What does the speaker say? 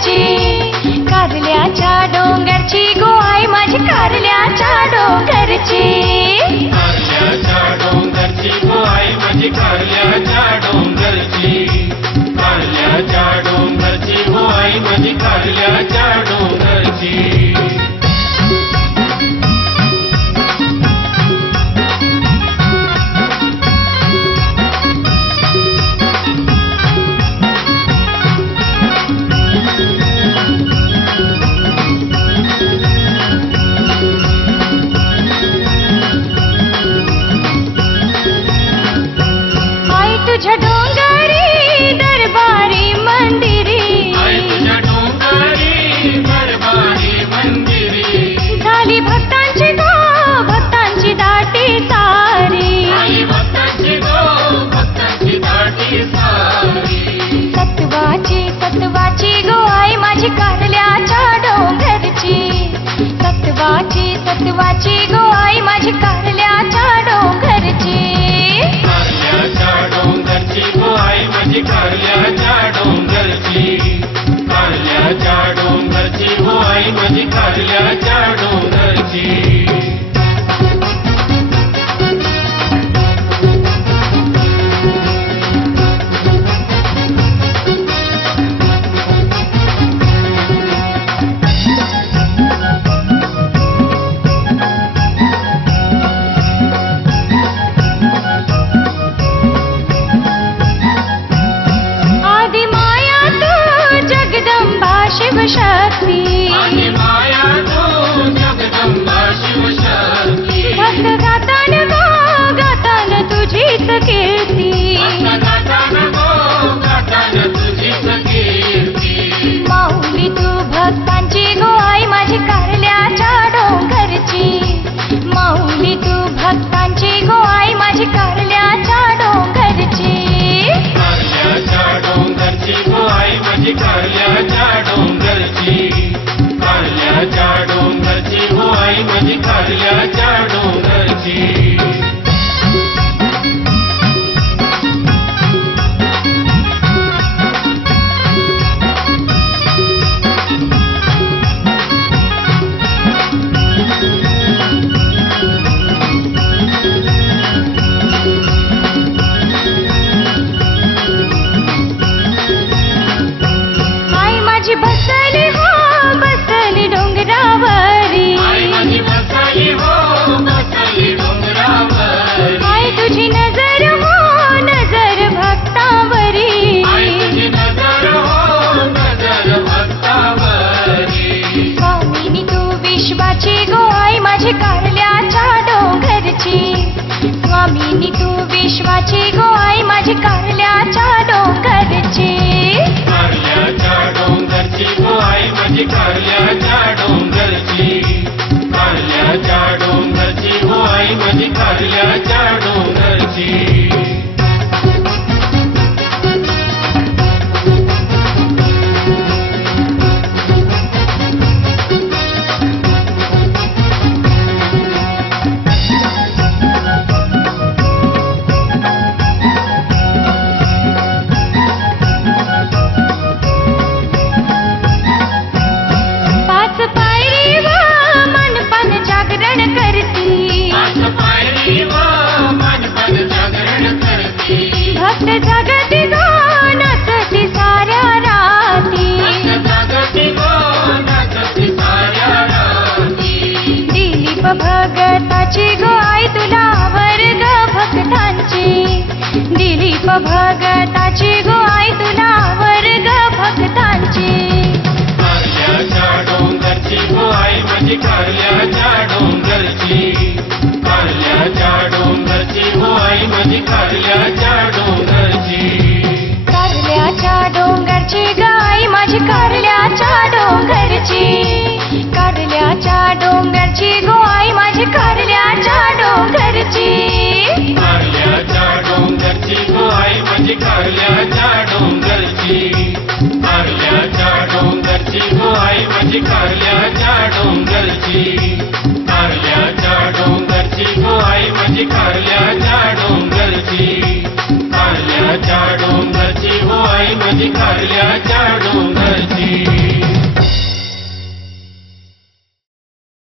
डोंगरची, कारल्याच्या डोंगरची गो आई माझी कारल्याच्या डोंगरची, कारल्याच्या डोंगरची गो आई माझी कारल्याच्या डोंगरची, कारल्याच्या डोंगरची गो आई माझी कारल्याच्या डोंगरची. तुझ्या डोंगरी दरबारी मंदिरी, आई तुझ्या डोंगरी दरबारी मंदिरी, झाली भक्तांची गो भक्तांची दाटी सारी, आई भक्तांची गो भक्तांची दाटी सारी. सत्वाची सत्वाची गो आई माझी कारल्याच्या डोंगरची, सत्वाची सत्वाची गो आई माझी कारल्याच्या डोंगरची, कारल्याच्या डोंगरची गो आई माझी कारल्याच्या डोंगरची, कारल्याच्या डोंगरची गो आई माझी कारल्याच्या डोंगरची. शिवशक्ती आदि माया तू जगदंबा शिवशक्ती, भक्त गातान गो गातान तुझीच कीर्ती, गातान गो गातान तुझीच कीर्ती. माऊली तू भक्तांची गो आई माझी कारल्याच्या डोंगरची, माऊली तू भक्तांची गो आई माझी कारल्याच्या डोंगरची, कारल्याच्या डोंगरची गो आई माझी कारल्याच्या डोंगरची, कारल्याच्या डोंगरची गो आई माझी कारल्याच्या डोंगरची. बसली हो बसली डोंगरावरी, आई माझी बसली हो बसली डोंगरावरी, आई तुझी नजर हो नजर भक्तावरी, आई तुझी नजर हो नजर भक्तावरी. स्वामिनी तू विश्वाची गो आई माझी कारल्याच्या डोंगरची, स्वामिनी तू विश्वाची गो आई माझी कारल्याच्या डोंगरची, कारल्याच्या डोंगरची गो आई माझी कारल्याच्या डोंगरची, कारल्याच्या डोंगरची गो आई माझी कारल्याच्या डोंगरची. भक्त जगती गो नसती साऱ्या राती, दिलीप भगताची गो आई तुला वर्ग भक्तांची, दिलीप भगताची गो आई तुला वर्ग भक्तांची, कारल्याच्या डोंगरची गो आई माझी कारल्याच्या डोंगरची, कारल्याच्या डोंगरची गो आई माझी कारल्याच्या डोंगरची, कारल्याच्या डोंगरची गाई माझी कारल्याच्या डोंगरची, कारल्याच्या डोंगरची गो आई माझी कारल्याच्या डोंगरची, कारल्याच्या डोंगरची गो आई माझी कारल्याच्या डोंगरची, कारल्याच्या डोंगरची गो आई माझी कारल्याच्या डोंगरची, कारल्याच्या डोंगरची गो आई माझी कारल्याच्या डोंगरची, कारल्याच्या डोंगरची गो आई माझी कारल्याच्या डोंगरची.